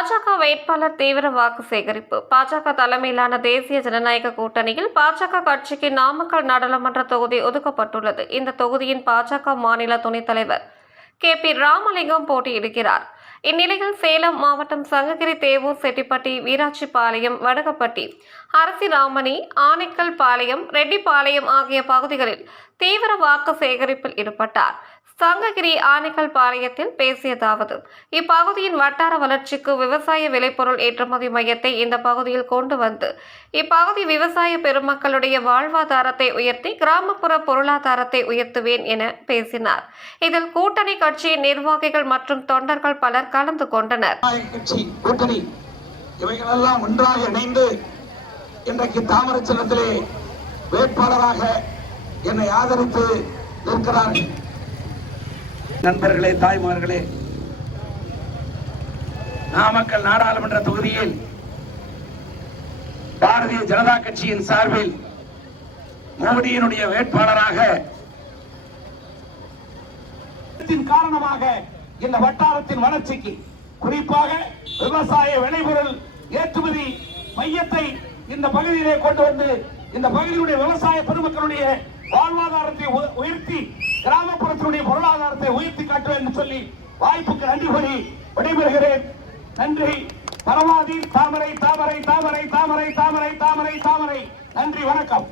பாஜக வேட்பாளர் தீவிர வாக்கு சேகரிப்பு. பாஜக தலைமையிலான தேசிய ஜனநாயக கூட்டணியில் பாஜக கட்சிக்கு நாமக்கல் நாடாளுமன்ற தொகுதி ஒதுக்கப்பட்டுள்ளது. இந்த தொகுதியின் பாஜக மாநில துணைத் தலைவர் கே. பி. ராமலிங்கம் போட்டியிடுகிறார். இந்நிலையில் சேலம் மாவட்டம் சங்ககிரி தேவூர் செட்டிப்பட்டி வீராட்சிபாளையம் வடகப்பட்டி அரசிராமணி ஆனைக்கல் பாளையம் ரெட்டிப்பாளையம் ஆகிய பகுதிகளில் தீவிர வாக்கு சேகரிப்பில் ஈடுபட்டார். சங்ககிரி ஆனைக்கல் பாளையத்தில் பேசியதாவது இப்பகுதியின் வட்டார வளர்ச்சிக்கு விவசாய விளைபொருள் ஏற்றுமதி மையத்தை இந்த பகுதியில் கொண்டு வந்து இப்பகுதி விவசாய பெருமக்களுடைய வாழ்வாதாரத்தை உயர்த்தி கிராமப்புற பொருளாதாரத்தை உயர்த்துவேன் என பேசினார். இதில் கூட்டணி கட்சியின் நிர்வாகிகள் மற்றும் தொண்டர்கள் பலர் கலந்து கொண்டனர். இவைகளெல்லாம் ஒன்றாக இணைந்து இன்றைக்கு தாமரச்சலத்திலே வேட்பாளராக என்னை ஆதரித்து நிற்கிறார்கள். நண்பர்களே தாய்மார்களே நாமக்கல் நாடாளுமன்ற தொகுதியில் பாரதிய ஜனதா கட்சியின் சார்பில் மோடியினுடைய வேட்பாளராக காரணமாக இந்த வட்டாரத்தின் வளர்ச்சிக்கு குறிப்பாக விவசாய விளைபொருள் ஏற்றுமதி மையத்தை இந்த பகுதியிலே கொண்டு வந்து இந்த பகுதியுடைய விவசாய பெருமக்களுடைய வாழ்வாதாரத்தை உயர்த்தி கிராமப்புறத்தினுடைய பொருளாதாரத்தை உயர்த்தி காட்டுவேன் என்று சொல்லி வாய்ப்புக்கு நன்றி கூறி விடைபெறுகிறேன். நன்றி. பரவாதி தாமரை தாமரை தாமரை தாமரை தாமரை தாமரை தாமரை. நன்றி வணக்கம்.